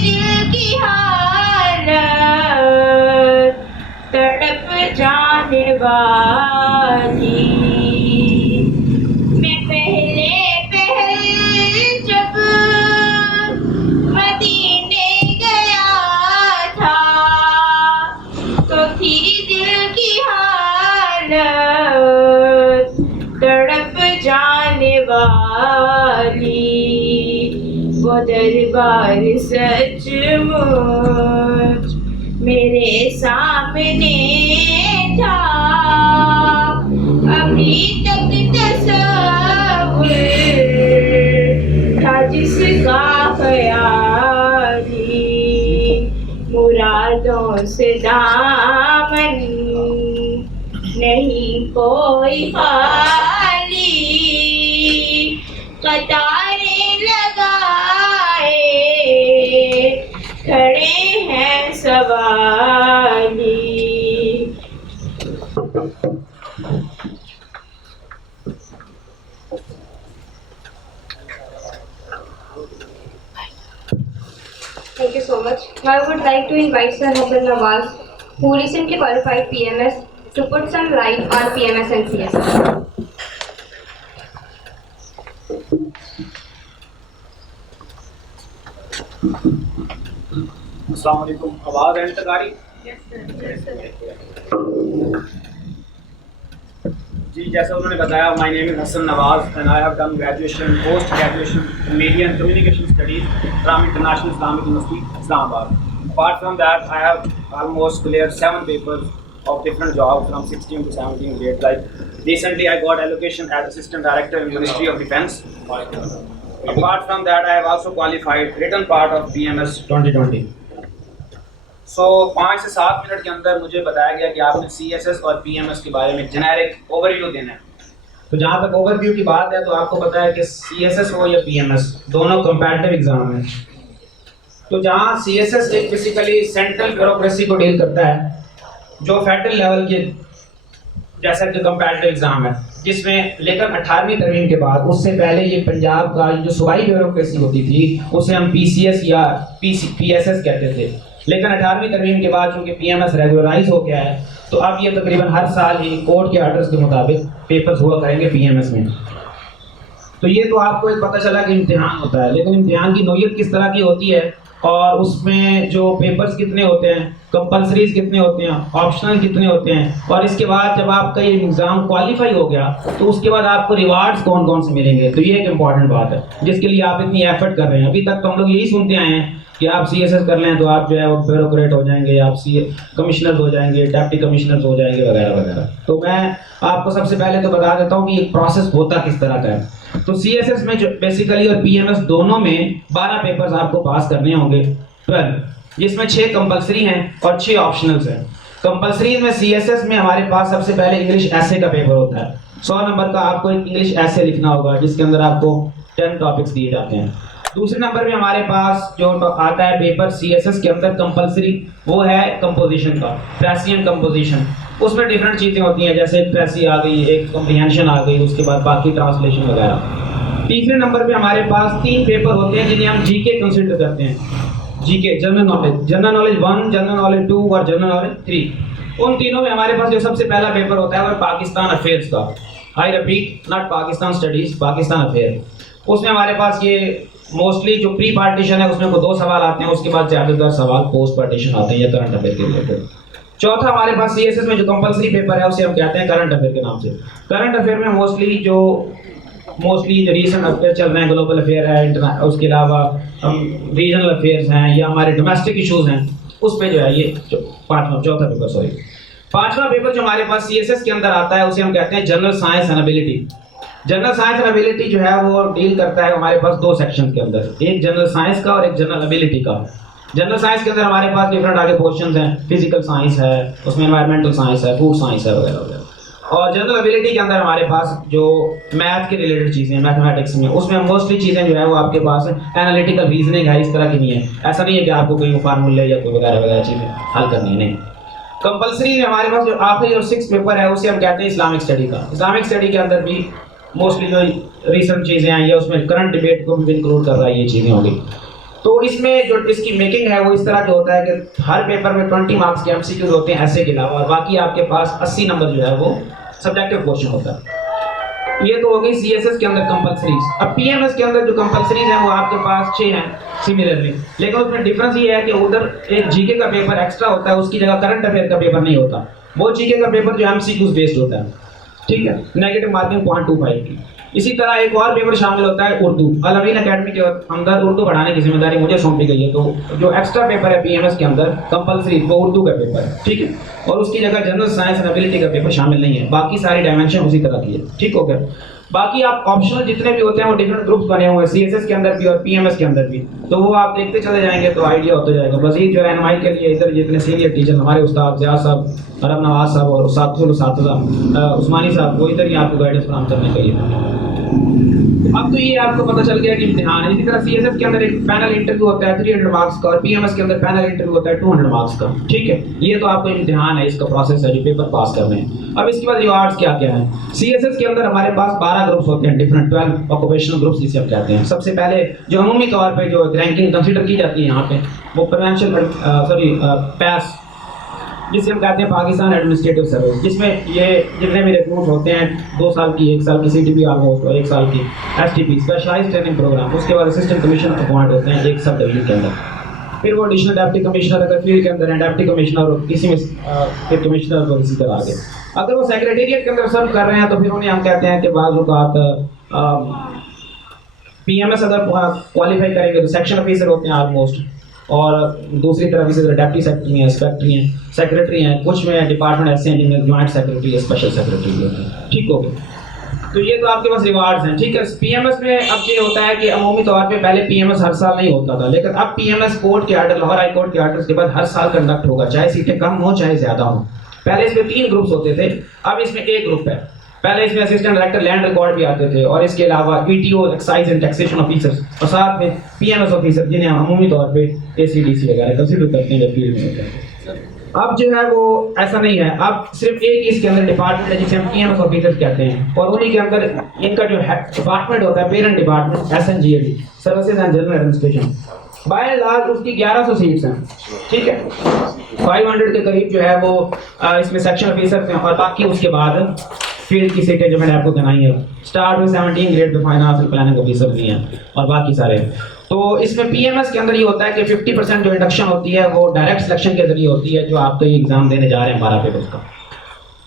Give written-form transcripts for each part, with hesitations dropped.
दिल की हालत तड़प जाने वाली। मैं पहले जब मदीने गया था तो थी दिल की हालत तड़प जाने वाली। वो दरबार सचमुच मेरे सामने था, अभी तक तस्वीर था जिसका ख्याली। मुरादों से दामन नहीं कोई खाली, कतारें लगाए खड़े हैं सवाली। Thank you so much. Now I would like to invite Sir Hassan Nawaz, who recently qualified PMS, to put some light on PMS and CSS. अस्सलाम वालेकुम। आवाज़ एंड तक आ रही? जी, जैसा उन्होंने बताया, my name is Hasan Nawaz and I have done graduation, post graduation in media and communication studies from International Islamic University Islamabad. Apart from that, I have almost cleared 7 papers of different jobs from 16 to 17 grades. Like recently, I got allocation as Assistant Director in Ministry of Defence. Apart from that, I have also qualified written part of PMS 2020. So 5 से 7 minute के अंदर मुझे बताया गया कि आपने CSS और PMS के बारे में जेनेरिक ओवरव्यू देना है। तो जहाँ तक ओवरव्यू की बात है तो आपको पता है कि CSS हो या PMS दोनों कंपैरेटिव एग्जाम हैं। तो जहाँ CSS एक बेसिकली सेंट्रल ब्यूरोक्रेसी को डील करता है, जो फेडरल लेवल के जैसा कि कंपैरेटिव एग्जाम है, जिसमें लेकिन 18वीं तरमीम के बाद, उससे पहले ये पंजाब का जो सूबाई ब्यूरोक्रेसी होती थी उसे हम PCS या PSS कहते थे। लेकिन 18वीं तरमीम के बाद चूँकि PMS रेगुलराइज हो गया है तो अब ये तकरीबन हर साल ही कोर्ट के आर्डर्स के मुताबिक पेपर्स हुआ करेंगे PMS में। तो ये तो आपको एक पता चला कि इम्तिहान होता है, लेकिन इम्तिहान की नौयत किस तरह की होती है और उसमें जो पेपर्स कितने होते हैं, कंपल्सरीज कितने होते हैं, ऑप्शनल कितने होते हैं, और इसके बाद जब आपका ये एग्ज़ाम क्वालिफाई हो गया तो उसके बाद आपको रिवार्ड्स कौन कौन से मिलेंगे, तो ये एक इम्पॉर्टेंट बात है जिसके लिए आप इतनी एफर्ट कर रहे हैं। अभी तक तो हम लोग यही सुनते आए हैं कि आप CSS कर लें तो आप जो है वो ब्यूरोक्रेट हो जाएंगे, आप कमिश्नर हो जाएंगे, डिप्टी कमिश्नर हो जाएंगे वगैरह वगैरह। तो मैं आपको सबसे पहले तो बता देता हूँ कि ये प्रोसेस होता किस तरह का है। तो CSS में जो बेसिकली और PMS दोनों में 12 पेपर्स आपको पास करने होंगे 12, जिसमें 6 कंपल्सरी हैं और 6 ऑप्शनल्स हैं। कंपल्सरी में CSS में हमारे पास सबसे पहले इंग्लिश ऐसे का पेपर होता है। 100 नंबर का आपको एक इंग्लिश ऐसे लिखना होगा जिसके अंदर आपको 10 टॉपिक्स दिए जाते हैं। दूसरे नंबर में हमारे पास जो आता है पेपर CSS के अंदर कंपल्सरी, वो है कंपोजिशन का, प्रेसियन कंपोजिशन। उसमें डिफरेंट चीज़ें होती हैं, जैसे एक प्रेसी आ गई, एक कॉम्प्रिहेंशन आ गई, उसके बाद बाकी ट्रांसलेशन वगैरह। तीसरे नंबर पे हमारे पास 3 पेपर होते हैं जिन्हें हम GK कंसिडर करते हैं। GK general knowledge 1, general knowledge 2 और जनरल नॉलेज 3। उन तीनों में हमारे पास जो सबसे पहला पेपर होता है वो पाकिस्तान अफेयर्स का। I repeat, not Pakistan studies, Pakistan affair. उसमें हमारे पास ये मोस्टली जो प्री पार्टीशन है उसमें 2 सवाल आते हैं, उसके बाद ज़्यादातर सवाल पोस्ट पार्टीशन आते हैं या करंट अफेयर के रिलेटेड। चौथा हमारे पास CSS में जो कंपल्सरी पेपर है उसे हम कहते हैं करंट अफेयर के नाम से। करंट अफेयर में मोस्टली जो रीजनल अफेयर चल रहे हैं, ग्लोबल अफेयर है, उसके अलावा हम रीजनल अफेयर्स हैं या हमारे डोमेस्टिक इशूज़ हैं, उस पर जो है ये चौथा पेपर जो हमारे पास CSS के अंदर आता है उसे हम कहते हैं general science and ability. General science and ability जो है वो डील करता है हमारे पास 2 सेक्शन के अंदर, एक जनरल साइंस का और एक जनरल एबिलिटी का। जनरल साइंस के अंदर हमारे पास डिफरेंट आगे पोर्शंस हैं, फिजिकल साइंस है, उसमें एनवायरमेंटल साइंस है, फूड साइंस है वगैरह वगैरह। और जनरल एबिलिटी के अंदर हमारे पास जो मैथ के रिलेटेड चीज़ें हैं, मैथमेटिक्स में, उसमें मोस्टली चीज़ें जो है वो आपके पास एनालिटिकल रीजनिंग है, इस तरह की नहीं है। ऐसा नहीं है कि आपको कोई फार्मूले या कोई वगैरह वगैरह चीज़ें हल करनी है, नहीं। कंपल्सरी हमारे पास जो आखिरी और 6th पेपर है उसे हम कहते हैं इस्लामिक स्टडी का। इस्लामिक स्टडी के अंदर भी मोस्टली जो रिसेंट चीज़ें हैं या उसमें करंट डिबेट को भी इंक्लूड कर रहा है, ये चीज़ें होंगी। तो इसमें जो इसकी मेकिंग है वो इस तरह जो होता है कि हर पेपर में 20 मार्क्स के एमसीक्यूज होते हैं ऐसे के अलावा, और बाकी आपके पास 80 नंबर जो है वो सब्जेक्टिव क्वेश्चन होता है। ये तो हो गई सीएसएस के अंदर कंपलसरीज। अब पीएमएस के अंदर जो कंपलसरीज हैं वो आपके पास 6 हैं सिमिलरली, लेकिन उसमें डिफरेंस ये है कि उधर एक जीके का पेपर एक्स्ट्रा होता है, उसकी जगह करंट अफेयर का पेपर नहीं होता। वो जीके का पेपर जो एमसीक्यूज बेस्ड होता है, ठीक है, नेगेटिव मार्किंग 0.25 की। इसी तरह एक और पेपर शामिल होता है उर्दू। अल अमीन अकेडमी के अंदर उर्दू पढ़ाने की जिम्मेदारी मुझे सौंपी गई है, तो जो एक्स्ट्रा पेपर है पीएमएस के अंदर कंपलसरी वो उर्दू का पेपर है, ठीक है, और उसकी जगह जनरल साइंस एंड एबिलिटी का पेपर शामिल नहीं है। बाकी सारी डायमेंशन उसी तरह की है, ठीक हो गया। बाकी आप ऑप्शनल जितने भी होते हैं वो डिफरेंट ग्रुप्स बने हुए हैं सीएसएस के अंदर भी और पीएमएस के अंदर भी, तो वो आप देखते चले जाएंगे तो आइडिया होता जाएगा। मजीद जो रहनुमाई के लिए इधर जितने सीनियर टीचर हमारे उस्ताद ज़िया साहब, अरब नवाज साहब और उस्मानी साहब, वो इधर ही आपको गाइडेंस फराहम करने के लिए। अब तो ये आपको पता चल गया कि इम्तिहान है। इसी तरह सीएसएफ के अंदर एक पैनल इंटरव्यू होता है 300 मार्क्स का, और पीएमएस के अंदर पैनल इंटरव्यू होता है 200 मार्क्स का, ठीक है। ये तो आपको इम्तिहान है, इसका प्रोसेस है जो पेपर पास कर रहे हैं। अब इसके बाद रिवार्ड्स क्या क्या है। सीएसएस के अंदर हमारे पास 12 ग्रुप्स होते हैं, डिफरेंट 12 ऑक्यूपेशनल ग्रुप्स जिसे हम कहते हैं। सबसे पहले जो अमूमी तौर पर जो रैंकिंग कंसिडर की जाती है यहाँ पे, वो पैस जिसे हम कहते हैं पाकिस्तान एडमिनिस्ट्रेटिव सर्विस, जिसमें ये जितने भी रिक्रूट होते हैं 2 साल की, 1 साल की सीटीपी ऑलमोस्ट और 1 साल की एसटीपी स्पेशलाइज्ड ट्रेनिंग प्रोग्राम। उसके बाद असिस्टेंट कमिश्नर अपॉइंट होते हैं एक सब डिवीजन के अंदर। फिर वो एडिशनल डिप्टी कमिश्नर अगर फील्ड के अंदर है, डिप्टी कमिश्नर और किसी में फिर कमिश्नर और इसी तरह आगे। अगर वो सेक्रेटेरिएट के अंदर सर्व कर रहे हैं तो फिर उन्हें हम कहते हैं कि बाज़ औक़ात पीएमएस अगर क्वालिफाई करेंगे तो सेक्शन ऑफिसर होते हैं ऑलमोस्ट, और दूसरी तरफ इसी तरह डिप्टी सेक्रेटरी हैं, इंस्पेक्टरी हैं, सेक्रेटरी हैं, कुछ में डिपार्टमेंट ऐसे हैं जिनमें जॉइंट सेक्रेटरी है, स्पेशल सेक्रेटरी होते हैं, ठीक हो गया। तो ये तो आपके पास रिवार्ड्स हैं, ठीक है। पीएमएस में अब ये होता है कि अमूमी तौर पे पहले पीएमएस हर साल नहीं होता था, लेकिन अब पीएमएस कोर्ट के आर्डर, लाहौर हाई कोर्ट के आर्डर के बाद हर साल कंडक्ट होगा, चाहे सीटें कम हो चाहे ज्यादा हो। पहले इसमें 3 ग्रुप्स होते थे, अब इसमें 1 ग्रुप है। पहले इसमें असिस्टेंट डायरेक्टर लैंड रिकॉर्ड भी आते थे, और इसके अलावा ETO excise and taxation officers, और साथ में पीएमएस ऑफिसर जिन्हें हम अमूमी तौर पे एसीडीसी वगैरह कंसीडर करते हैं जब फील्ड में होते हैं। अब जो है वो ऐसा नहीं है, अब सिर्फ एक ही इसके अंदर डिपार्टमेंट है जिसे हम पीएमएस ऑफिसर कहते हैं, और उन्हीं के अंदर इनका जो डिपार्टमेंट होता है parent department SNGAD, services and general administration. By and large उसकी 1100 सीट्स हैं, ठीक है। 500 के करीब जो है वो इसमें सेक्शन ऑफिसर्स हैं, और बाकी उसके बाद फील्ड की सीटें जो मैंने आपको गिनाई है, स्टार्ट में 17 grade pay finance and planning officer भी हैं, और बाकी सारे। तो इसमें पीएमएस के अंदर ये होता है कि 50% जो इंडक्शन होती है वो डायरेक्ट सिलेक्शन के जरिए होती है, जो आप तो ये एग्जाम देने जा रहे हैं 12 पेपर्स का।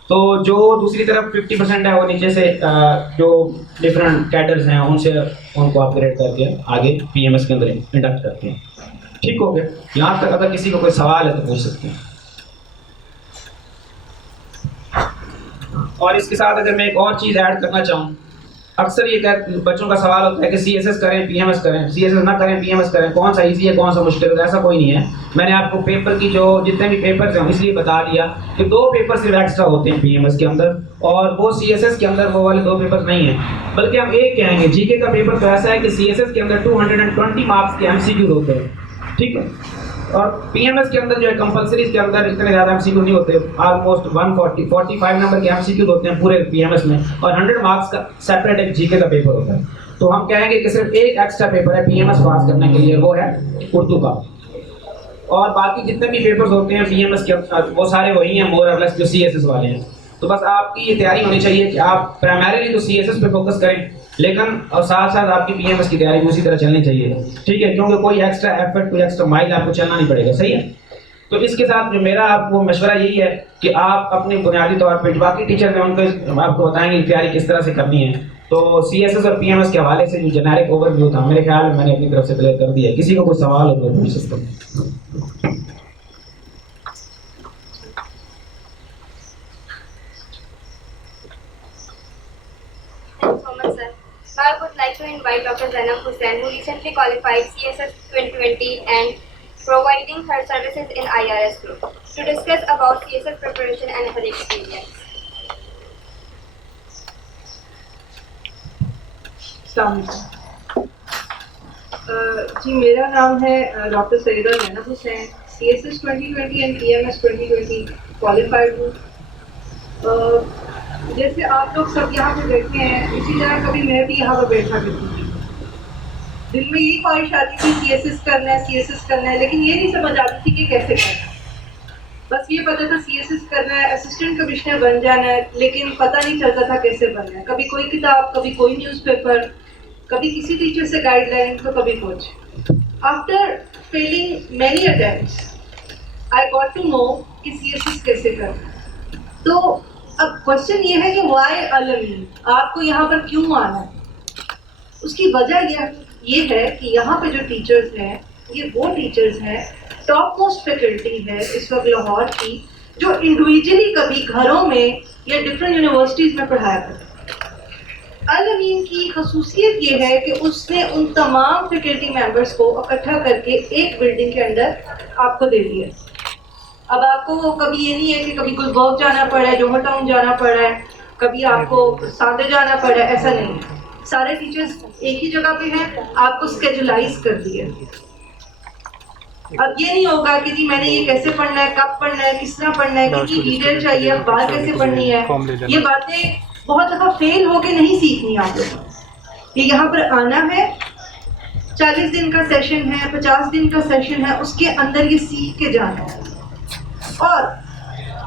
तो जो दूसरी तरफ 50% है वो नीचे से जो डिफरेंट कैडर्स हैं उनसे उनको अपग्रेड करके आगे पीएमएस के अंदर इंडक्ट करते हैं, ठीक हो गया। यहाँ तक अगर किसी को कोई सवाल है तो पूछ सकते हैं। और इसके साथ अगर मैं एक और चीज़ ऐड करना चाहूँ, अक्सर ये बच्चों का सवाल होता है कि सीएसएस करें पीएमएस करें, सीएसएस ना करें पीएमएस करें, कौन सा इजी है कौन सा मुश्किल है। ऐसा कोई नहीं है। मैंने आपको पेपर की जो जितने भी पेपर्स हैं इसलिए बता दिया कि 2 पेपर सिर्फ एक्स्ट्रा होते हैं पीएमएस के अंदर, और वो सीएसएस के अंदर वो वाले 2 पेपर नहीं है, बल्कि हम एक कहेंगे। जीके का पेपर तो ऐसा है कि सीएसएस के अंदर 220 मार्क्स के एमसीक्यू होते हैं, ठीक है, और पीएमएस के अंदर जो है कंपलसरीज के अंदर इतने ज़्यादा एमसीक्यू नहीं होते, ऑलमोस्ट 45 नंबर के एमसीक्यू होते हैं पूरे पीएमएस में, और 100 मार्क्स का सेपरेट एक जीके का पेपर होता है। तो हम कहेंगे कि सिर्फ एक एक्स्ट्रा पेपर है पीएमएस पास करने के लिए, वो है उर्दू का, और बाकी जितने भी पेपर्स होते हैं पीएमएस के वो सारे वही हैं मोर और लेस जो सीएसएस वाले हैं। तो बस आपकी ये तैयारी होनी चाहिए कि आप प्राइमरीली तो सीएसएस पे फोकस करें, लेकिन और साथ साथ आपकी पीएमएस की तैयारी उसी तरह चलनी चाहिए, ठीक है, क्योंकि कोई एक्स्ट्रा एफर्ट कोई एक्स्ट्रा माइल आपको चलना नहीं पड़ेगा, सही है। तो इसके साथ जो मेरा आपको मशवरा यही है कि आप अपने बुनियादी तौर पर बाकी टीचर हैं उनको आपको बताएंगे तैयारी किस तरह से करनी है। तो सीएसएस और पीएमएस के हवाले से जो जेनेरिक ओवरव्यू था मेरे ख्याल में मैंने अपनी तरफ से क्लियर कर दिया है। किसी को कोई सवाल हो तो पूछ सकते हैं। I would like to invite Dr. Zainab Hussain, who recently qualified CSS 2020 and providing her services in IRS group, to discuss about CSS preparation and her experience. जी मेरा नाम है doctor Syeda Zainab Hussain, CSS 2020 and PMS 2020 qualified हूँ। जैसे आप लोग सब यहाँ पे बैठे हैं इसी तरह कभी मैं भी यहाँ पर बैठा करती थी, दिल में यही ख्वाहिश आती थी CSS करना है, CSS करना है, लेकिन ये नहीं समझ आती थी कि कैसे करना है। बस ये पता था CSS करना है, असिस्टेंट कमिश्नर बन जाना है, लेकिन पता नहीं चलता था कैसे बनना है। कभी कोई किताब, कभी कोई न्यूज़पेपर, कभी किसी टीचर से गाइडलाइन, तो कभी कुछ। After failing many attempts I got to know कि CSS कैसे करना है। तो अब क्वेश्चन ये है कि वाई अल-अमीन, आपको यहाँ पर क्यों आना है? उसकी वजह ये है कि यहाँ पे जो टीचर्स हैं, ये वो टीचर्स हैं, टॉप मोस्ट फैकल्टी है इस वक्त लाहौर की, जो इंडिविजुअली कभी घरों में या डिफरेंट यूनिवर्सिटीज़ में पढ़ाया करते। अल-अमीन की खसूसियत ये है कि उसने उन तमाम फैकल्टी मेंबर्स को इकट्ठा करके एक बिल्डिंग के अंदर आपको दे दिया। अब आपको कभी ये नहीं है कि कभी गुलबर्ग जाना पड़ा है, जोहर टाउन जाना पड़ा है, कभी आपको सादे जाना पड़ा है, ऐसा नहीं है। सारे टीचर्स एक ही जगह पे हैं, आपको स्केजुलाइज कर दिया। अब ये नहीं होगा कि जी मैंने ये कैसे पढ़ना है, कब पढ़ना है, किस तरह पढ़ना है, कितनी डिटेल चाहिए, अखबार कैसे पढ़नी है, ये बातें बहुत दफ़ा फेल होके नहीं सीखनी आप लोग। ये यहाँ पर आना है, 40 दिन का सेशन है, 50 दिन का सेशन है, उसके अंदर ये सीख के जाना है। और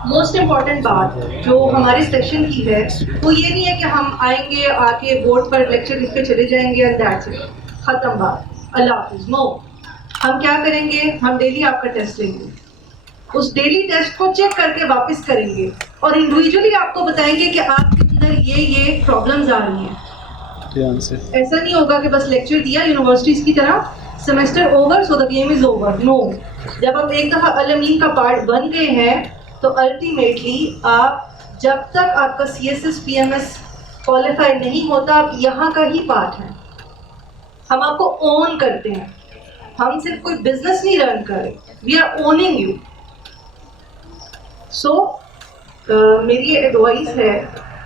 मोस्ट इम्पॉर्टेंट बात जो हमारे सेशन की है वो ये नहीं है कि हम आएंगे, आके बोर्ड पर लेक्चर लिख के चले जाएंगे और दैट्स इट, ख़त्म बात, अल्लाह हाफ़िज़। नो, हम क्या करेंगे, हम डेली आपका टेस्ट लेंगे, उस डेली टेस्ट को चेक करके वापस करेंगे और इंडिविजुअली आपको बताएंगे कि आपके अंदर ये प्रॉब्लम्स आ रही हैं। ऐसा नहीं होगा कि बस लेक्चर दिया यूनिवर्सिटीज़ की तरह, semester over so the game is over. No, जब आप एक दफ़ा अल-अमीन का पार्ट बन गए हैं तो अल्टीमेटली आप जब तक आपका CSS PMS क्वालिफाई नहीं होता, आप यहाँ का ही पार्ट है। हम आपको ओन करते हैं, हम सिर्फ कोई बिजनेस नहीं रन कर रहे, वी आर ओनिंग यू। सो मेरी एडवाइस है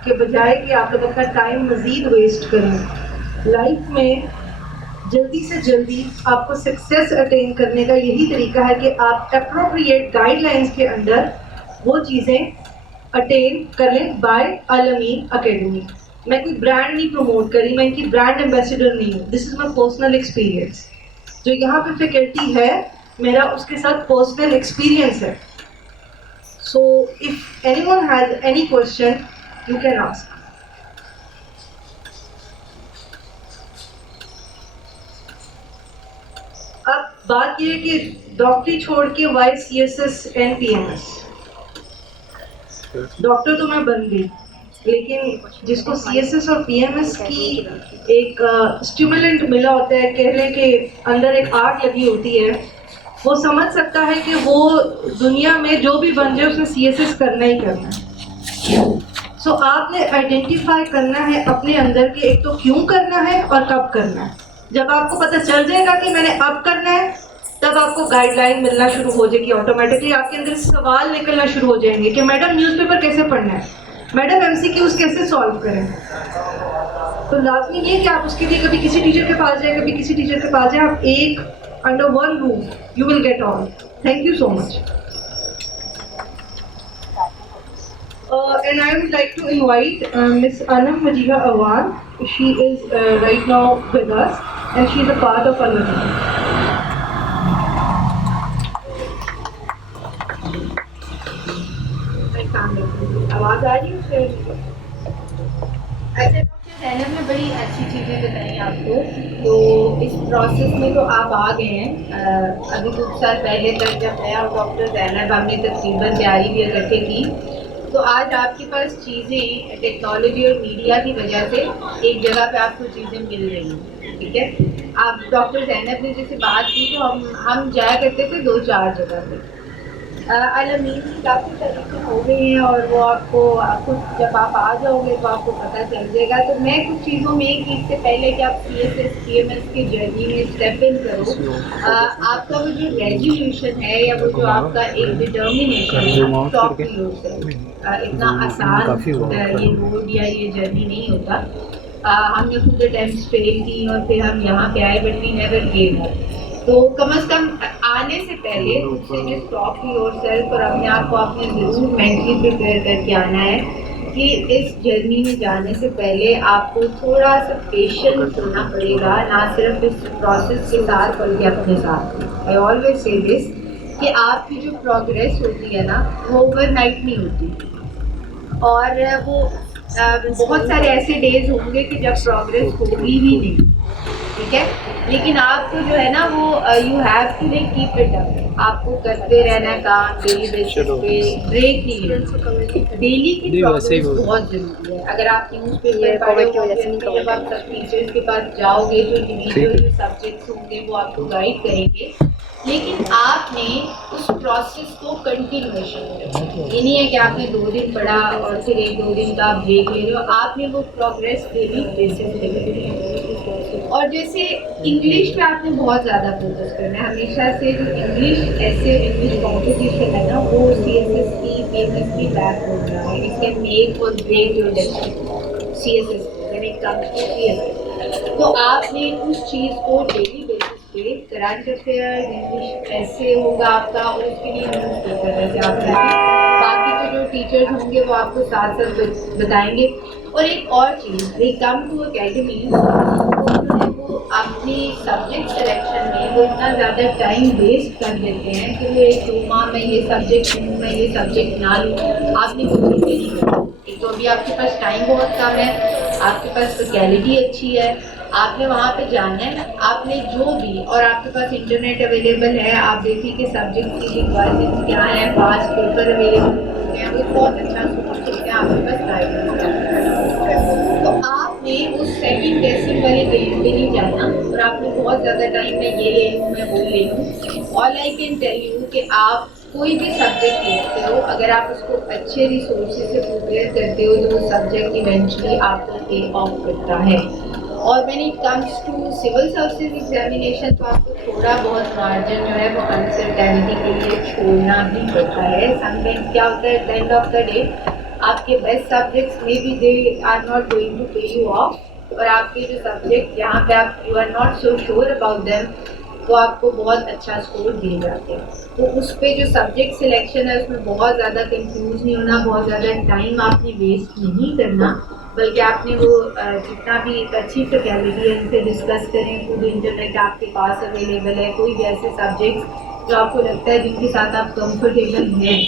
कि बजाय कि आप लोग अपना टाइम मज़ीद वेस्ट करें, लाइफ में जल्दी से जल्दी आपको सक्सेस अटेन करने का यही तरीका है कि आप अप्रोप्रिएट गाइडलाइंस के अंदर वो चीज़ें अटेन कर लें बाय अल-अमीन अकेडमी। मैं कोई ब्रांड नहीं प्रमोट करी, मैं इनकी ब्रांड एम्बेसडर नहीं हूँ, this is my personal experience. जो यहाँ पे फैकल्टी है, मेरा उसके साथ पर्सनल एक्सपीरियंस है। So if anyone has any question you can ask. अब बात ये है कि डॉक्टरी छोड़ के why CSS and PMS। Doctor तो मैं बन गई, लेकिन जिसको CSS और PMS की एक स्टिमुलेंट मिला होता है, कह लें कि अंदर एक आग लगी होती है, वो समझ सकता है कि वो दुनिया में जो भी बन जाए उसने CSS करना ही करना है। सो आपने आइडेंटिफाई करना है अपने अंदर कि एक तो क्यों करना है और कब करना है। जब आपको पता चल जाएगा कि मैंने अब करना है, तब आपको गाइडलाइन मिलना शुरू हो जाएगी, ऑटोमेटिकली आपके अंदर सवाल निकलना शुरू हो जाएंगे कि मैडम न्यूज़पेपर कैसे पढ़ना है, मैडम MCQs कैसे सॉल्व करें। तो लाजमी ये कि आप उसके लिए कभी किसी टीचर के पास जाए, कभी किसी टीचर के पास जाए, आप एक under one roof you will get all. Thank you so much. And I would like to invite Miss Anam Wajiha Awan. She is right now with us and she is a part of Al-Amin. आवाज़ आ रही है? अच्छा, doctor Zainab ने बड़ी अच्छी चीज़ें बताई आपको, तो इस प्रोसेस में तो आप आ गए हैं। अभी कुछ साल पहले तक जब मैं और डॉक्टर ज़ैनब हमने तकरीबन तैयारी भी इकट्ठे की, तो आज आपके पास चीज़ें टेक्नोलॉजी और मीडिया की वजह से एक जगह पे आपको चीज़ें मिल रही हैं, ठीक है। आप डॉक्टर ज़ैनब ने जैसे बात की, तो हम जाया करते थे 2-4 जगह पे। अल-अमीन की काफ़ी तरीके हो गए हैं और वो आपको जब आप आ जाओगे तो आपको पता चल जाएगा। तो मैं कुछ चीज़ों में कि इससे पहले कि आप CSS PMS की जर्नी में स्टेप इन करो, आपका वो जो रेजोल्यूशन है या वो जो आपका एक डिटर्मिनेशन है, टॉप की रोड है, इतना आसान ये रोड या ये जर्नी नहीं होता। हमने खुद अटेम्प्ट्स फेल की और फिर हम यहाँ पे आए, but we never give up. तो कम से कम आने से पहले उससे स्टॉप योरसेल्फ और अपने आप को आपने ज़रूर मेंटली प्रिपेयर करके आना है कि इस जर्नी में जाने से पहले आपको थोड़ा सा पेशेंस होना पड़ेगा, ना सिर्फ इस प्रोसेस के साथ बल्कि अपने साथ। आई ऑलवेज से दिस कि आपकी जो प्रोग्रेस होती है ना वो ओवरनाइट नहीं होती, और वो बहुत सारे ऐसे डेज होंगे कि जब प्रोग्रेस होगी ही नहीं, ठीक है। लेकिन आपको जो है ना वो you have to keep it up, आपको करते रहना काम डेली बेसिस पे, ब्रेक नहीं लेना। डेली की प्रोग्रेस बहुत जरूरी है। अगर आप न्यूज़पेपर पढ़े हो, जब आप सब टीचर्स के पास जाओगे तो इंडिविजुअल जो सब्जेक्ट्स होंगे वो आपको गाइड करेंगे, लेकिन आपने उस प्रोसेस को कंटिन्यूएशन करना। ये नहीं है कि आपने 2 दिन पढ़ा और फिर 1-2 दिन का ब्रेक ले रहे हो, आपने वो प्रोग्रेस डेली बेसिस पे करनी है। और जैसे इंग्लिश पे आपने बहुत ज़्यादा फोकस करना है हमेशा से। जो इंग्लिश ऐसे इंग्लिश कॉम्पिटिशन है ना वो CSS की बेसिस की बैक हो रहा है। It can make or break your destiny CSS when it comes to CSS। तो आपने उस चीज़ को डेली बेसिस पे करंट अफेयर इंग्लिश ऐसे होगा आपका, और उसके लिए न्यूज़पेपर जैसे आप बाकी के जो टीचर्स होंगे वो आपको साथ साथ बताएंगे। और एक और चीज़, दे कम टू अकेडमी, वो अपनी सब्जेक्ट सिलेक्शन में वो इतना ज़्यादा टाइम वेस्ट कर देते हैं कि वो 1-2 माह में ये सब्जेक्ट लूँ, मैं ये सब्जेक्ट ना लूँ, आपने कोशिश नहीं की। एक तो अभी आपके पास टाइम बहुत कम है, आपके पास फैकल्टी अच्छी है, आपने वहाँ पे जाना है, आपने जो भी, और आपके पास इंटरनेट अवेलेबल है, आप देखिए कि सब्जेक्ट की रिक्वायरमेंट्स क्या है, पास पेपर अवेलेबल हैं, वो बहुत अच्छा सोच सकते हैं, आपके पास टाइम। तो आपने उस सेकंड गेसिंग वाली गेम पे नहीं जाना, और आपने बहुत ज़्यादा टाइम में ये ले लूँ, मैं वो ले लूँ। All I can tell you कि आप कोई भी सब्जेक्ट लेते हो, अगर आप उसको अच्छे रिसोर्सेज से प्रिपेयर करते हो तो वो सब्जेक्ट इवेंचुअली आपको पे ऑफ करता है। और when it comes to civil services examination तो आपको थोड़ा बहुत मार्जिन जो है वो अनसर्टेनिटी के लिए छोड़ना भी पड़ता है। समटाइम्स क्या होता है, at the end of the day आपके बेस्ट सब्जेक्ट्स में भी they are not going to pay you off, और आपके जो सब्जेक्ट जहाँ पे आप you are not so sure about them वो आपको बहुत अच्छा स्कोर दे जाते हैं। तो उस पर जो सब्जेक्ट सिलेक्शन है उसमें बहुत ज़्यादा कंफ्यूज नहीं होना, बहुत ज़्यादा टाइम आपने वेस्ट नहीं करना, बल्कि आपने वो जितना भी अच्छी फैकल्टी है उनसे डिस्कस करें। खुद इंटरनेट आपके पास अवेलेबल है, कोई भी ऐसे सब्जेक्ट्स जो आपको लगता है जिनके साथ आप कंफर्टेबल हैं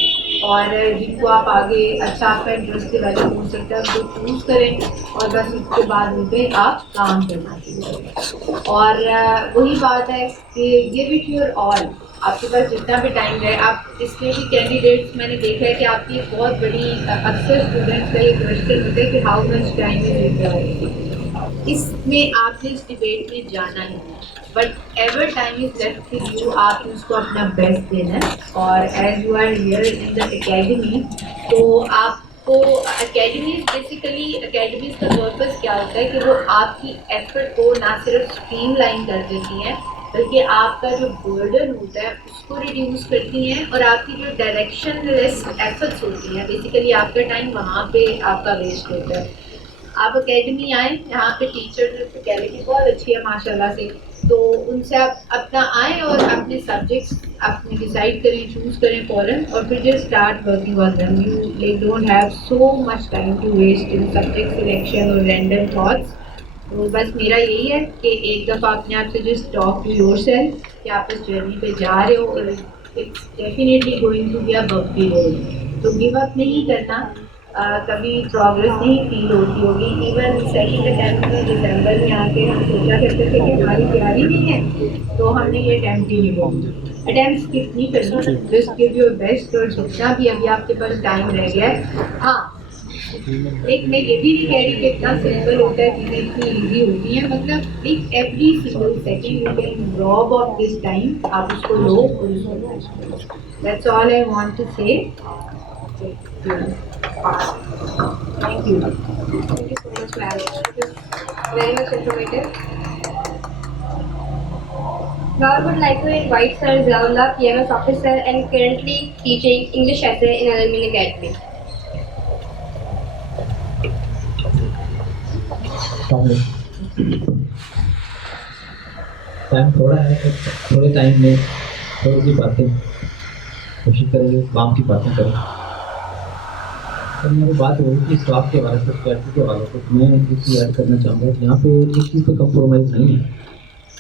और जिनको आप आगे अच्छा आपका इंटरेस्ट वाले हो सकता है उनको चूज़ करें, और बस उसके बाद उन पर आप काम करना चाहिए। और वही बात है कि गिव इट योर ऑल, आपके पास जितना भी टाइम रहे। आप इसमें भी कैंडिडेट्स मैंने देखा है कि आपकी एक बहुत बड़ी अक्सर स्टूडेंट्स का ये क्वेश्चन होता है कि how much time is required. इसमें आपने इस डिबेट में जाना है, but ever time is left with you, आपने उसको अपना बेस्ट देना है। और as you are here in the academy, तो आपको एकेडमीज बेसिकली एकेडमीज का पर्पस क्या होता है कि वो आपकी एफर्ट को ना सिर्फ स्ट्रीमलाइन कर देती हैं बल्कि आपका जो बर्डन होता है उसको रिड्यूस करती हैं, और आपकी जो डायरेक्शनलेस एफर्ट्स होती हैं बेसिकली आपका टाइम वहाँ पे आपका वेस्ट होता है। आप एकेडमी आएँ, यहाँ पे टीचर जो फैकल्टी बहुत अच्छी है माशाल्लाह से, तो उनसे आप अपना आएँ और अपने सब्जेक्ट्स अपने डिसाइड करें, चूज़ करें फ़ौरन, और फिर just start working on them. You don't have so much time to waste in subject selection और रैंडम थॉट्स। तो बस मेरा यही है कि एक दफ़ा अपने आप से जस्ट टॉक टू योरसेल्फ कि आप इस जर्नी पे जा रहे हो, और it's definitely going to be a bumpy road. तो गिव अप नहीं करना, कभी प्रोग्रेस नहीं फील होती होगी। इवन सेकंड अटैम्प्ट में दिसंबर में आके हम सोचा करते थे कि हमारी तैयारी नहीं है तो हमने ये अटैम्प्ट ही नहीं किया। अटैम्प्ट स्किप नहीं करना, जस्ट गिव योर बेस्ट। और जितना भी अभी आपके पास टाइम रह गया है, हाँ एक मैं ये भी नहीं कह रही कि इतना सिंपल होता है, चीज़ें इतनी ईजी होती हैं, मतलब एक every single second you can rob off this time, आप उसको लो और उसको। That's all I want to say. Thank you. Thank you so much, ma'am. It is very much informative. Now I would like to invite Sir Ziaullah, PMS officer and currently teaching English essay in Al-Amin Academy. Time थोड़ा है तो थोड़े time में थोड़ी सी बातें कोशिश करेंगे, काम की बातें करें। सर मेरी बात हो रही थी स्टाफ के हवाले से, फैकल्टी के हवाले से। मैं एक चीज़ ऐड करना चाहूँगा कि यहाँ पे एक चीज़ पे कंप्रोमाइज़ नहीं है,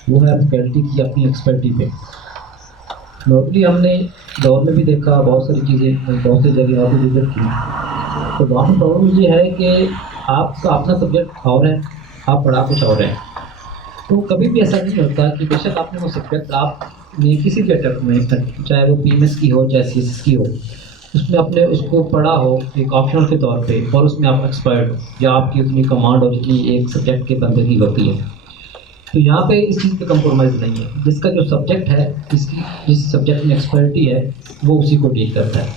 वो है फैकल्टी की अपनी एक्सपर्टी पे। नॉर्मली हमने दौर में भी देखा बहुत सारी चीज़ें, बहुत सी जगह और भी विजिट की, तो वहाँ पर प्रॉब्लम ये है कि आपका अपना सब्जेक्ट और है, आप पढ़ा कुछ और है। तो कभी भी ऐसा नहीं होता कि बेशक आपने वो सब्जेक्ट आपने किसी भी अटेम्प्ट में, चाहे वो PMS की हो चाहे CSS की हो, उसमें आपने उसको पढ़ा हो एक ऑप्शनल के तौर पे, और उसमें आप एक्सपर्ट हो या आपकी उतनी कमांड हो जितनी एक सब्जेक्ट के बंदे की होती है। तो यहाँ पे इस चीज़ पे कंप्रोमाइज़ नहीं है। जिसका जो सब्जेक्ट है, जिस सब्जेक्ट में एक्सपर्टी है, वो उसी को डील करता है।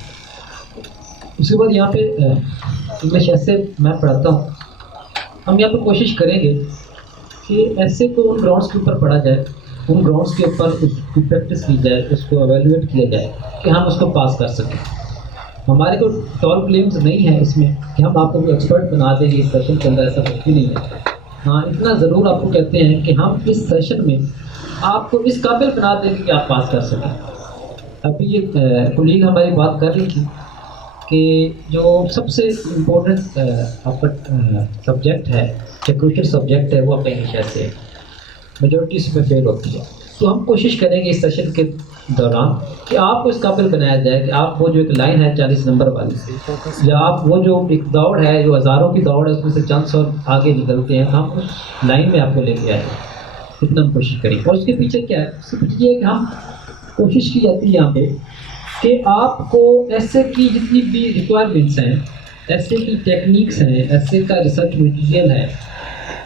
उसके बाद यहाँ पे इंग्लिश ऐसे मैं पढ़ाता हूँ, हम यहाँ पे कोशिश करेंगे कि ऐसे को उन ग्राउंड्स के ऊपर पढ़ा जाए, उन ग्राउंड्स के ऊपर उसकी प्रैक्टिस की जाए, उसको एवेल्युएट किया जाए कि हम उसको पास कर सकें। हमारे को टॉल क्लेम्स नहीं है इसमें कि हम आपको कोई एक्सपर्ट बना देंगे इस सेशन के अंदर, ऐसा कुछ भी नहीं है। हाँ, इतना ज़रूर आपको कहते हैं कि हम इस सेशन में आपको इस काबिल बना देंगे कि आप पास कर सकें। अभी ये कुलीग हमारी बात कर रही थी कि जो सबसे इम्पोर्टेंट आपका सब्जेक्ट है, जो क्रूशियल सब्जेक्ट है, वो आपका इंग्लिश ऐसे है, मेजॉरिटी इसमें फेल होती है। तो हम कोशिश करेंगे इस सेशन के दौरान कि आपको इस काबिल बनाया जाए कि आप वो जो एक लाइन है 40 नंबर वाली, या आप वो जो एक दौड़ है जो हज़ारों की दौड़ है उसमें से चंद सौ आगे निकलते हैं, हम उस लाइन में आपको लेके आए, इतना हम कोशिश करेंगे। और उसके पीछे क्या है, उसके पीछे ये है कि हम कोशिश की जाती है यहाँ पे कि आपको ऐसे की जितनी भी रिक्वायरमेंट्स हैं, ऐसे की टेक्निक्स हैं, ऐसे का रिसर्च मटीरियल है,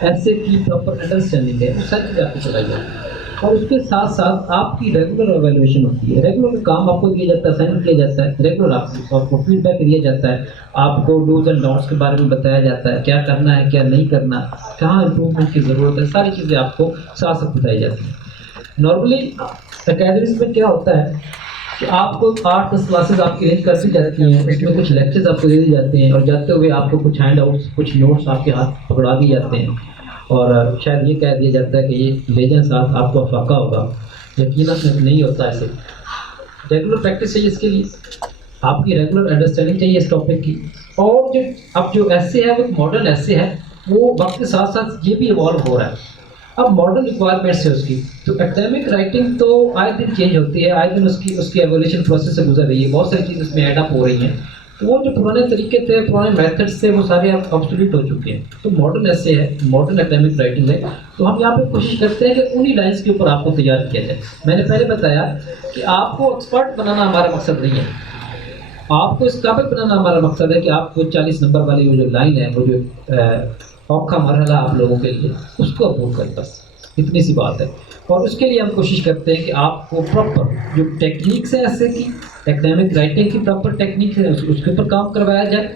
ऐसे की प्रॉपर अंडरस्टैंडिंग है, वो सारी चीज़ें आपको चलाई जाती है। और उसके साथ साथ आपकी रेगुलर एवेल्युएशन होती है। रेगुलर काम आपको दिया जाता है, साइन किया जाता है, रेगुलर आपको फीडबैक दिया जाता है, आपको डूज एंड डोंट्स के बारे में बताया जाता है, क्या करना है क्या नहीं करना, कहाँ इम्प्रूवमेंट की ज़रूरत है, सारी चीज़ें आपको साथ साथ बताई जाती हैं। नॉर्मली अकेडमीज में क्या होता है कि आपको 8-10 क्लासेज आपकी अरेंज कर दी जाती हैं, उसमें कुछ लेक्चर्स आपको दे दिए जाते हैं, और जाते हुए आपको कुछ हैंड आउट्स, कुछ नोट्स आपके हाथ पकड़ा दिए जाते हैं, और शायद ये कह दिया जाता है कि ये ले जाए साथ, आपको फाका होगा। यकीनन नहीं होता ऐसे। रेगुलर प्रैक्टिस चाहिए इसके लिए, आपकी रेगुलर अंडरस्टैंडिंग चाहिए इस टॉपिक की। और जो अब जो ऐसे है वो मॉडर्न ऐसे है, वो वक्त के साथ साथ ये भी इवॉल्व हो रहा है। अब मॉडर्न रिक्वायरमेंट्स है उसकी, तो एकेडमिक राइटिंग तो आए दिन चेंज होती है, आए दिन उसकी एवोल्यूशन प्रोसेस से गुजर रही है, बहुत सारी चीज़ उसमें ऐड अप हो रही हैं। तो वो जो पुराने तरीके थे, पुराने मेथड्स थे, वो सारे अब ऑब्सोल्यूट हो चुके हैं। तो मॉडर्न ऐसे है, मॉडर्न एकेडमिक राइटिंग है। तो हम यहाँ पे कोशिश करते हैं कि उन्हीं लाइन्स के ऊपर आपको तैयार किया जाए। मैंने पहले बताया कि आपको एक्सपर्ट बनाना हमारा मकसद नहीं है, आपको इस काबिल बनाना हमारा मकसद है कि आपको 40 नंबर वाली वो जो लाइन है, वो जो औखा मरहला आप लोगों के लिए, उसको अप्रूव करें, बस इतनी सी बात है। और उसके लिए हम कोशिश करते हैं कि आपको प्रॉपर जो टेक्निक्स है ऐसे की एकेडमिक राइटिंग की प्रॉपर टेक्निक है उसके ऊपर काम करवाया जाए,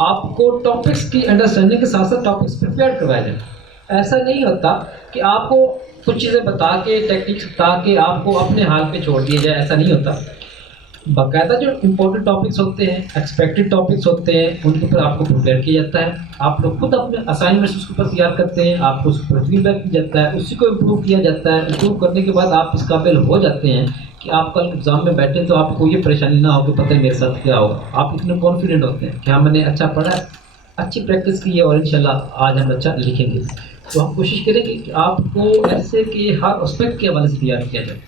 आपको टॉपिक्स की अंडरस्टैंडिंग के साथ साथ टॉपिक्स प्रिपेयर करवाया जाए। ऐसा नहीं होता कि आपको कुछ चीज़ें बता के, टेक्निक्स बता के आपको अपने हाल पे छोड़ दिया जाए, ऐसा नहीं होता। बाकायदा जो इम्पोर्टेंट टॉपिक्स होते हैं, एक्सपेक्टेड टॉपिक्स होते हैं, उनके ऊपर आपको प्रिपेयर किया जाता है। आप लोग खुद अपने असाइनमेंट्स उसके ऊपर तैयार करते हैं, आपको उसके ऊपर फीडबैक किया जाता है, उसी को इम्प्रूव किया जाता है। इम्प्रूव करने के बाद आप इस काबिल हो जाते हैं कि आप कल एग्ज़ाम में बैठे तो आपको ये परेशानी ना हो कि पता है मेरे साथ क्या होगा। आप इतने कॉन्फिडेंट होते हैं कि हाँ मैंने अच्छा पढ़ा है, अच्छी प्रैक्टिस की है, और इंशाल्लाह आज हम अच्छा लिखेंगे। तो हम कोशिश करेंगे कि आपको ऐसे कि हर एस्पेक्ट के हवाले से तैयार किया जाए।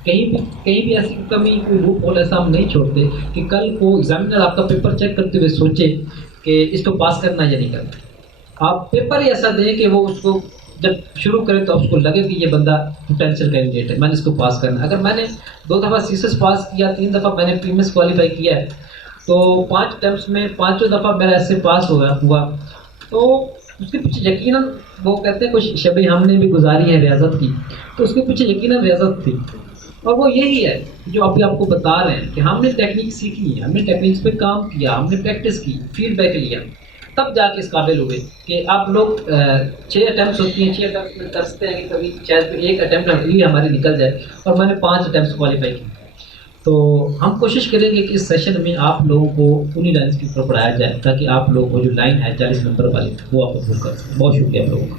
कहीं भी ऐसी कमी, कोई रूप होल ऐसा हम नहीं छोड़ते कि कल को एग्जामिनर आपका पेपर चेक करते हुए सोचे कि इसको पास करना या नहीं करना। आप पेपर ही ऐसा दें कि वो उसको जब शुरू करें तो उसको लगे कि ये बंदा पोटेंशियल कैंडिडेट है, मैंने इसको पास करना। अगर मैंने 2 दफ़ा CSS पास किया, 3 दफ़ा मैंने PMS क्वालिफाई किया है, तो 5 अटेम्प्ट्स में 5 दफ़ा मेरा ऐसे पास हुआ, तो उसके पीछे यकीनन वो कहते हैं कुछ शबे हमने भी गुजारी है रियाजत की, तो उसके पीछे यकीनन रियाजत थी। और वो यही है जो अभी आपको बता रहे हैं कि हमने टेक्निक सीखी है, हमने टेक्निक्स पे काम किया, हमने प्रैक्टिस की, फीडबैक लिया, तब जाके इस काबिल हुए कि आप लोग 6 अटैम्प्ट्स होती हैं, 6 अटैम्प्ट में तरसते हैं कि कभी शायद एक अटैम्प्ट ही हमारी निकल जाए, और मैंने 5 अटैम्प्ट्स क्वालिफाई की। तो हम कोशिश करेंगे कि इस सेशन में आप लोगों को उन्हीं लाइन्स के ऊपर पढ़ाया जाए ताकि आप लोगों को जो लाइन है 40 नंबर वाली वो आप अप्रूव कर सकें। बहुत शुक्रिया आप लोगों का।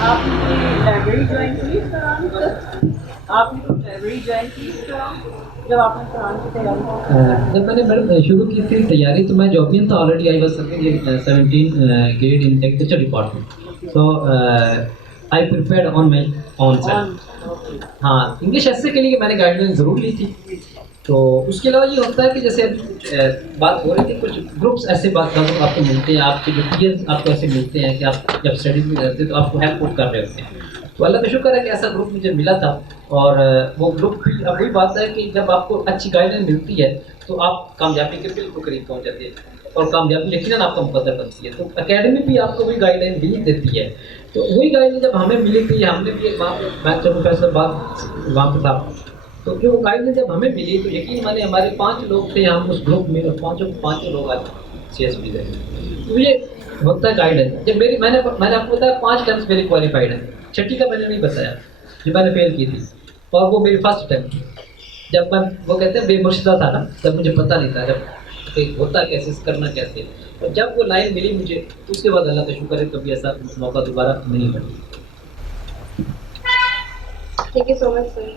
आपने लाइब्रेरी ज्वाइन की इस दौरान? आपने कुछ लाइब्रेरी ज्वाइन की जब आपने कुरान की तैयारी की? जब मैंने मैडम शुरू की थी तैयारी तो मैं जॉबियन था already. I was serving 17 grade in agriculture department, so I prepared on my on self. हाँ, इंग्लिश ऐसे के लिए मैंने गाइडलाइन ज़रूर ली थी। तो उसके अलावा ये होता है कि जैसे बात हो रही थी, कुछ ग्रुप्स ऐसे बात आपको मिलते हैं, आपके जो पीयर्स आपको ऐसे मिलते हैं कि आप जब स्टडीज में रहते हैं तो आपको हेल्प कर रहे होते हैं। तो अल्लाह का शुक्र है कि ऐसा ग्रुप मुझे मिला था, और वो ग्रुप भी अब वही बात है कि जब आपको अच्छी गाइडलाइन मिलती है तो आप कामयाबी के बिल्कुल करीब पहुँच जाते हैं, और कामयाबी यकीनन आपका मुकद्दर बनती है। तो एकेडमी भी आपको वही गाइडलाइन भी देती है। तो वही गाइडलाइन जब हमें मिली थी, हमने भी एक वहाँ मैं जब प्रोफेसर बाद वहाँ पर था, तो जो गाइडलाइन जब हमें मिली तो यकीन माने हमारे 5 लोग थे हम उस ग्रुप में, और पाँचों लोग आज CSP गए। तो ये होता है गाइडलाइन। जब मैंने आपको बताया 5 टाइम्स मेरी क्वालिफाइड है, 6ठी का मैंने नहीं बताया जो मैंने फेल की थी, और वो मेरी फर्स्ट टाइम थी। जब मैं वो कहते हैं बेमुर्शिदा था ना, तब मुझे पता नहीं था जब कि होता कैसे, करना कैसे, और जब वो लाइन मिली मुझे तो उसके बाद अल्लाह का शुक्र है कभी ऐसा मौका दोबारा नहीं बना। Thank you so much, sir.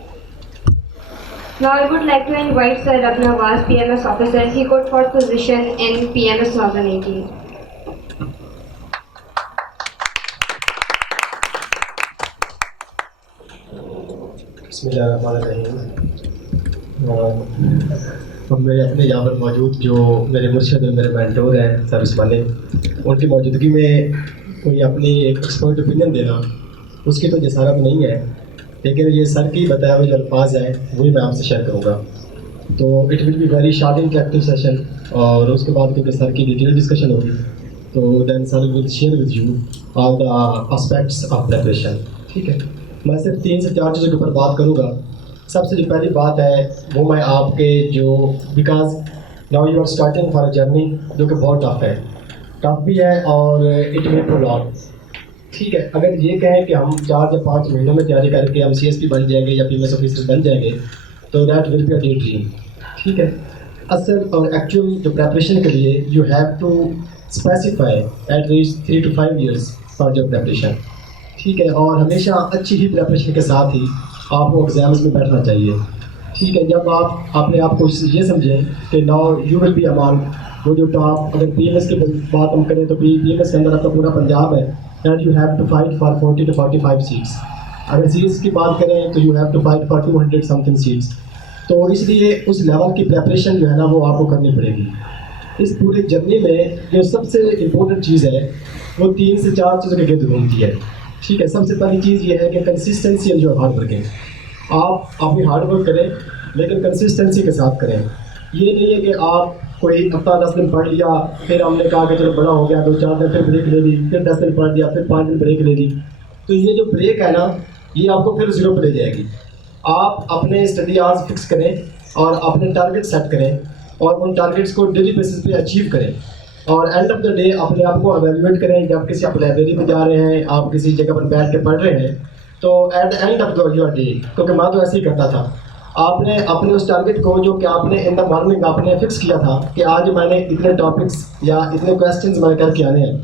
Now I would like to invite Sir Abnawaz, PMS officer. He got 4th position in PMS 2018. अब मेरे अपने यहाँ पर मौजूद जो मेरे मुर्शिद और मेरे मेंटोर हैं सर्विस वाले, उनकी मौजूदगी में कोई अपनी एक एक्सपर्ट ओपिनियन देना उसकी तो जसारत नहीं है, लेकिन ये सर की बताए हुए जो अल्फाज हैं वही मैं आपसे शेयर करूँगा। तो it will be very short interactive session, और उसके बाद क्योंकि सर की डिटेल डिस्कशन होगी तो then sir will share with you all the aspects of preparation. ठीक है, मैं सिर्फ 3 से 4 चीज़ों के ऊपर बात करूँगा। सबसे जो पहली बात है वो मैं आपके जो because now you are starting for a journey जो कि बहुत टफ भी है और इट विल प्रोलॉन्ग। ठीक है, अगर ये कहें कि हम 4 या 5 महीनों में तैयारी करके हम CSP बन जाएंगे या PMS ऑफिसर बन जाएंगे तो that will be a day dream. ठीक है, असल और एक्चुअल जो प्रेपरेशन के लिए you have to specify at least 3 to 5 years for your preparation. ठीक है, और हमेशा अच्छी ही प्रेपरेशन के साथ ही आपको एग्ज़ाम्स में बैठना चाहिए। ठीक है, जब आप अपने आप को ये समझें कि now you will be among वो जो टॉप, अगर PMS की बात हम करें तो PMS के अंदर आपका पूरा पंजाब है, and you have to fight for 40 to 45 seats. अगर CS की बात करें तो you have to fight for 200 something seats. तो इसलिए उस लेवल की प्रेपरेशन जो है ना वो आपको करनी पड़ेगी। इस पूरे जर्नी में जो सबसे इम्पोर्टेंट चीज़ है वो 3 से 4 चीज़ों के गिर्द घूमती है। ठीक है, सबसे पहली चीज़ ये है कि कंसिस्टेंसी एंड जो हार्ड वर्किंग। आप अपनी हार्ड वर्क करें लेकिन कंसिस्टेंसी के साथ करें। ये नहीं है कि आप कोई हफ्ता 10 दिन पढ़ लिया, फिर हमने कहा कि चलो बड़ा हो गया 2-4 दिन फिर ब्रेक ले ली, फिर 10 दिन पढ़ लिया, फिर 5 दिन ब्रेक ले ली। तो ये जो ब्रेक है ना ये आपको फिर 0 पे ले जाएगी। आप अपने स्टडी आवर्स फिक्स करें और अपने टारगेट सेट करें और उन टारगेट्स को डेली बेसिस पे अचीव करें, और एंड ऑफ द डे अपने आप को एवेल्यूएट करें। जब किसी आप लाइब्रेरी में जा रहे हैं, आप किसी जगह पर बैठ के पढ़ रहे हैं, तो eight the end of your day, क्योंकि मैं तो ऐसे ही करता था, आपने अपने उस टारगेट को जो कि आपने इन द मॉर्निंग आपने फिक्स किया था कि आज मैंने इतने टॉपिक्स या इतने क्वेश्चंस मैंने करके आने हैं,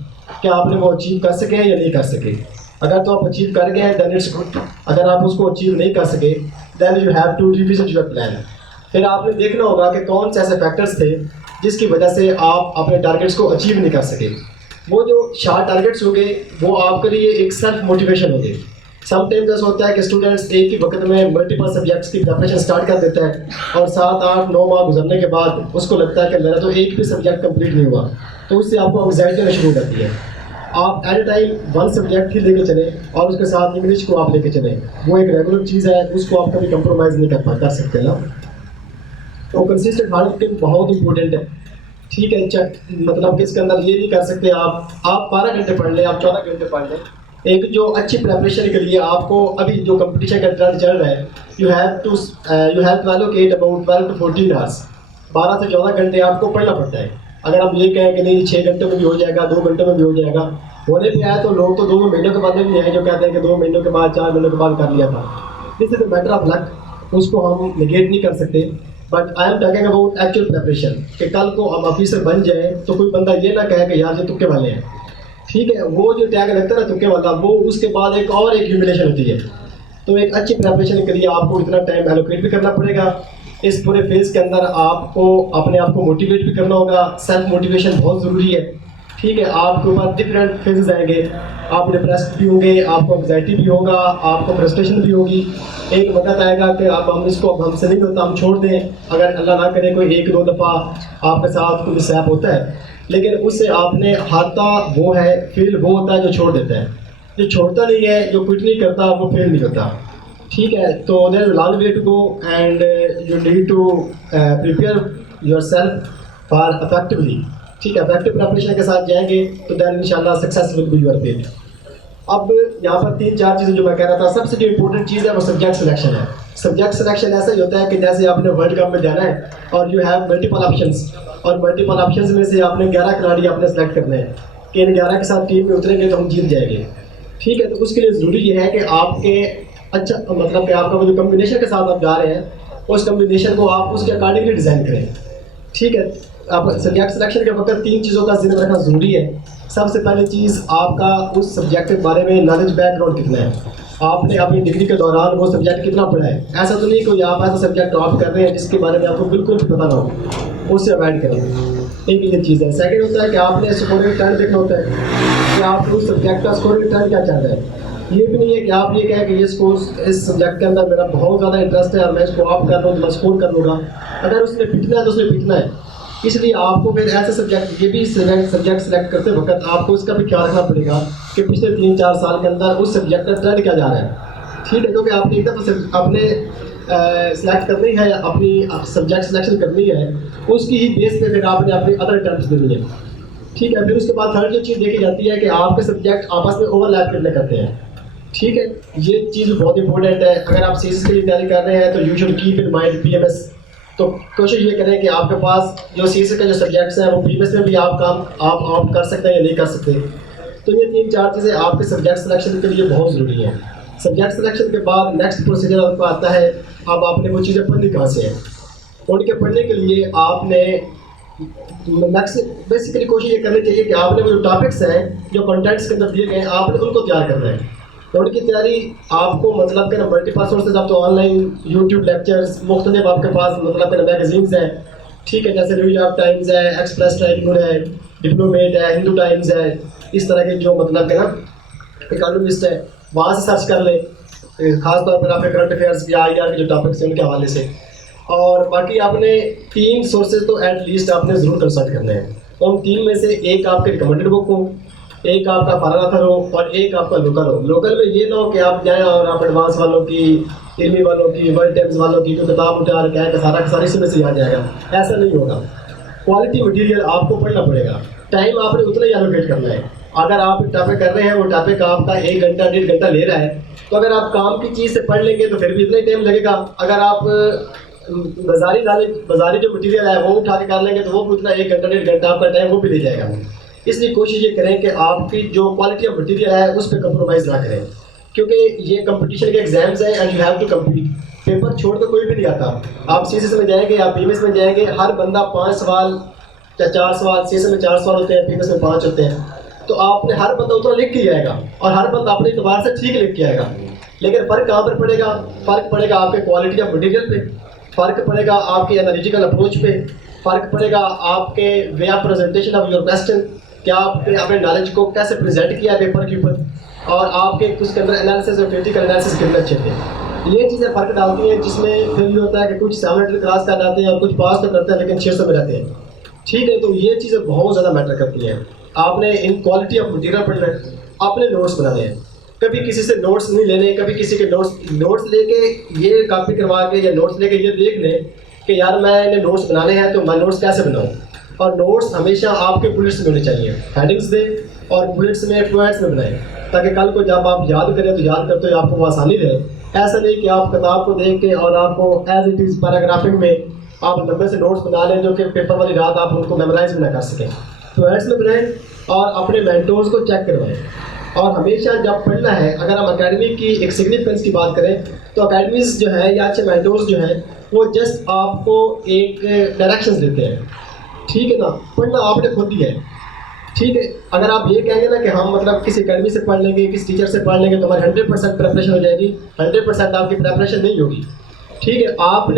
क्या आपने वो अचीव कर सके या नहीं कर सके। अगर तो आप अचीव कर गए देन इट्स गुड, अगर आप उसको अचीव नहीं कर सके then you have to revisit your plan. फिर आपने देखना होगा कि कौन से ऐसे फैक्टर्स थे जिसकी वजह से आप अपने टारगेट्स को अचीव नहीं कर सके। वो जो शार्ट टारगेट्स हो गए वो आपके लिए एक सेल्फ मोटिवेशन हो गए। समटाइम्स ऐसा होता है कि स्टूडेंट्स एक ही वक्त में मल्टीपल सब्जेक्ट्स की प्रिपरेशन स्टार्ट कर देता है और 7, 8, 9 माह गुजरने के बाद उसको लगता है कि मेरा तो एक भी सब्जेक्ट कंप्लीट नहीं हुआ, तो उससे आपको एंग्जाइटी आना शुरू हो जाती है। आप एट ए टाइम 1 सब्जेक्ट ही लेके चलें और उसके साथ इंग्लिश को आप लेके चलें, वो एक रेगुलर चीज़ है, उसको आप कभी कंप्रोमाइज़ नहीं कर सकते ना। तो कंसिस्टेंट हार्ड वर्किंग बहुत इंपॉर्टेंट है। ठीक है, मतलब कि इसके अंदर ये नहीं कर सकते आप 12 घंटे पढ़ लें, आप 14 घंटे पढ़ लें। एक जो अच्छी प्रेपरेशन के लिए आपको अभी जो कंपटीशन का ट्रेंड चल रहा है, you have to allocate about 12 to 14 hours. 12 से 14 घंटे आपको पढ़ना पड़ता है। अगर आप ये कहें कि नहीं 6 घंटों में भी हो जाएगा, 2 घंटों में भी हो जाएगा, होने पे आया तो लोग तो 2 महीनों के बाद भी हैं जो कहते हैं कि 2 महीनों के बाद 4 महीनों के बाद कर लिया था। This is a matter of luck, उसको हम निगेट नहीं कर सकते। But I am talking about actual preparation कि कल को हम ऑफिसर बन जाए तो कोई बंदा ये ना कहे कि यार ये तुक्के वाले हैं। ठीक है, वो जो टैग लगता है ना तुक्के वाला, वो उसके बाद एक ह्यूमिलेशन होती है। तो एक अच्छी प्रिपरेशन के लिए आपको इतना टाइम एलोकेट भी करना पड़ेगा। इस पूरे फेज़ के अंदर आपको अपने आप को मोटिवेट भी करना होगा। सेल्फ मोटिवेशन बहुत ज़रूरी है, ठीक है। आपके ऊपर डिफरेंट फेजेस आएंगे, आप डिप्रेस्ड भी होंगे, आपको एंग्जाइटी भी होगा, आपको फ्रस्ट्रेशन भी होगी। एक वक्त आएगा कि आप हम इसको अब हमसे नहीं होता, हम छोड़ दें। अगर अल्लाह ना करे कोई 1-2 दफ़ा आपके साथ कोई मिसहैप होता है, लेकिन उससे आपने हारता वो है, फेल वो होता है जो छोड़ देता है। जो छोड़ता नहीं है, जो क्विट नहीं करता, वो फेल नहीं होता, ठीक है। तो there is a long way to go and you need to prepare yourself for effectively, ठीक है। इफेक्टिव प्रिपरेशन के साथ जाएंगे तो देन इंशाल्लाह success will be your faith. अब यहाँ पर 3-4 चीज़ें जो मैं कह रहा था, सबसे जो इम्पोर्टेंट चीज़ है वो सब्जेक्ट सिलेक्शन है। सब्जेक्ट सिलेक्शन ऐसा ही होता है कि जैसे आपने वर्ल्ड कप में जाना है और यू हैव मल्टीपल ऑप्शंस, और मल्टीपल ऑप्शंस में से आपने 11 खिलाड़ी आपने सेलेक्ट करने हैं कि इन 11 के साथ टीम में उतरेंगे तो हम जीत जाएंगे, ठीक है। तो उसके लिए ज़रूरी ये है कि आपके अच्छा मतलब कि आपका वो जो कम्बिनेशन के साथ आप जा रहे हैं उस कम्बिनेशन को आप उसके अकॉर्डिंगली डिज़ाइन करें, ठीक है। आप सब्जेक्ट सिलेक्शन के वक्त 3 चीज़ों का ज़िक्र रखना ज़रूरी है। सबसे पहली चीज़, आपका उस सब्जेक्ट के बारे में नॉलेज बैकग्राउंड कितना है, आपने अपनी डिग्री के दौरान वो सब्जेक्ट कितना पढ़ा है। ऐसा तो नहीं कोई आप ऐसा सब्जेक्ट टॉप कर रहे हैं जिसके बारे में आपको बिल्कुल भी पता ना हो, उससे अवॉइड करें। एक ये चीज़ है। सेकंड होता है कि आपने स्कोरिंग ट्रेंड देखना होता है कि आप उस सब्जेक्ट का स्कोरिंग ट्रेंड क्या चल रहा है। ये भी नहीं है कि आप ये कहें कि ये स्कोर इस सब्जेक्ट के अंदर मेरा बहुत ज़्यादा इंटरेस्ट है और मैं इसको ऑफ कर रहा हूँ तो मैं स्कोर कर लूँगा। अगर उसने पिटना है तो उसने पिटना है, इसलिए आपको फिर ऐसे सब्जेक्ट ये भी सब्जेक्ट सेलेक्ट करते वक्त आपको इसका भी ख्याल रखना पड़ेगा कि पिछले 3-4 साल के अंदर उस सब्जेक्ट का ट्रेंड क्या जा रहा है, ठीक है। क्योंकि आपने एक दफ़ा अपने सेलेक्ट करनी है, अपनी सब्जेक्ट सिलेक्शन करनी है, उसकी ही बेस पे फिर आपने अपनी अदर अटैम्प्ट्स देनी है, ठीक है। फिर उसके बाद थर्ड जो चीज़ देखी जाती है कि आपके सब्जेक्ट आपस में ओवरलैप कितने करते हैं, ठीक है। ये चीज़ बहुत इंपॉर्टेंट है। अगर आप सीएसएस के लिए तैयारी कर रहे हैं तो you should keep in mind PMS. तो कोशिश ये करें कि आपके पास जो सीएसएस के जो सब्जेक्ट्स हैं वो पीएमएस में भी आप काम कर सकते हैं या नहीं कर सकते। तो ये 3-4 चीज़ें आपके सब्जेक्ट सिलेक्शन के लिए बहुत ज़रूरी हैं। सब्जेक्ट सिलेक्शन के बाद नेक्स्ट प्रोसीजर आपको आता है, अब आपने वो चीज़ें पढ़नी कहाँ से हैं। उनके पढ़ने के लिए आपने बेसिकली कोशिश ये करनी चाहिए कि आपने वो जो टॉपिक्स हैं जो कंटेंट्स के अंदर दिए गए हैं आपने उनको तैयार करना है। उनकी तैयारी आपको मतलब कि ना मल्टीपल सोर्सेज, आप तो ऑनलाइन यूट्यूब लेक्चर्स मुख्तलिफ आपके पास मतलब कि मैगजीन्स हैं, ठीक है। जैसे न्यूयॉर्क टाइम्स है, एक्सप्रेस ट्राइब्यून है, डिप्लोमेट है, हिंदू टाइम्स है, इस तरह के जो मतलब कि ना इकोनॉमिस्ट है वहाँ से सर्च कर लें, ख़ासतौर पर आपके करंट अफेयर्स या IR के जो टॉपिक्स हैं उनके हवाले से। और बाकी आपने 3 सोर्सेज तो एटलीस्ट आपने ज़रूर कंसल्ट करने हैं। उन 3 में से एक आपके रिकमेंडेड बुक हो, एक आपका फॉरेन ऑथर हो और एक आपका लोकल हो। लोकल में ये ना हो कि आप जाएँ और आप एडवांस वालों की, इल्मी वालों की, वर्ल्ड टाइम्स वालों की कोई किताब उठा रखा है कि सारा इसी में से आ जाएगा, ऐसा नहीं होगा। क्वालिटी मटेरियल आपको पढ़ना पड़ेगा, टाइम आपने उतना ही एलोकेट करना है। अगर आप टॉपिक कर रहे हैं, वो टॉपिक आपका 1 घंटा 1.5 घंटा ले रहा है, तो अगर आप काम की चीज़ से पढ़ लेंगे तो फिर भी इतना ही टाइम लगेगा। अगर आप बाजारी जो मटेरियल है वो उठा के कर लेंगे तो वो भी उतना 1 घंटा 1.5 घंटा आपका टाइम वो भी ले जाएगा। इसलिए कोशिश ये करें कि आपकी जो क्वालिटी ऑफ मटेरियल है उस पर कंप्रोमाइज़ ना करें, क्योंकि ये कंपटीशन के एग्जाम्स हैं and you have to compete. Paper छोड़ कर कोई भी नहीं आता। आप सीएसएस में जाएंगे, आप पीएमएस में जाएंगे, हर बंदा 5 सवाल या 4 सवाल, सीएसएस में 4 सवाल होते हैं, पीएमएस में 5 होते हैं। तो आपने हर बंदा उतना लिख के आएगा और हर बंदा अपने एतबार से ठीक लिख के आएगा। लेकिन फ़र्क कहाँ पर पड़ेगा? फ़र्क पड़ेगा आपके क्वालिटी ऑफ मटेरियल पे, फ़र्क पड़ेगा आपके एनालिटिकल अप्रोच पे, फ़र्क पड़ेगा आपके way of presentation of your question, क्या आपने अपने नॉलेज को कैसे प्रेजेंट किया पेपर के ऊपर, और आपके उसके अंदर एनालिसिस और क्रिटिकल एनालिसिस कितने अच्छे थे। ये चीज़ें फ़र्क डालती हैं, जिसमें फिर ये होता है कि कुछ 700 क्लास कर जाते हैं और कुछ पास तो करते हैं लेकिन 600 में रहते हैं, ठीक है। तो ये चीज़ें बहुत ज़्यादा मैटर करती हैं। आपने इन क्वालिटी ऑफ मटीरियल पढ़ना है, अपने नोट्स बनाने हैं। कभी किसी से नोट्स नहीं लेने, कभी किसी के नोट्स लेके ये कॉपी करवा के या नोट्स लेके ये देख लें कि यार मैंने नोट्स बनाने हैं तो मैं नोट्स कैसे बनाऊँ। और नोट्स हमेशा आपके बुलेट्स में होने चाहिए, हेडिंग्स दें और बुलेट्स में पॉइंट्स में बनाएं, ताकि कल को जब आप याद करें तो याद करते हुए आपको वो आसानी रहे। ऐसा नहीं कि आप किताब को देख के और आपको एज इट इज़ पैराग्राफिंग में आप लंबे से नोट्स बना लें जो कि पेपर वाली रात आप उनको मेमोराइज भी ना कर सकें। पॉइंट्स में बनाएं और अपने मेंटोर्स को चेक करवाएं। और हमेशा जब पढ़ना है, अगर हम अकेडमी की एक सिग्निफिकेंस की बात करें तो अकेडमीज जो है या अच्छे मेंटोर्स जो हैं वो जस्ट आपको एक डायरेक्शंस देते हैं, ठीक है ना। पढ़ना आपने खुद ही है, ठीक है, अगर आप ये कहेंगे ना कि हम मतलब किसी अकेडमी से पढ़ लेंगे, किसी टीचर से पढ़ लेंगे तो हमारी 100% प्रेपरेशन हो जाएगी, 100% आपकी प्रेपरेशन नहीं होगी। ठीक है, आपने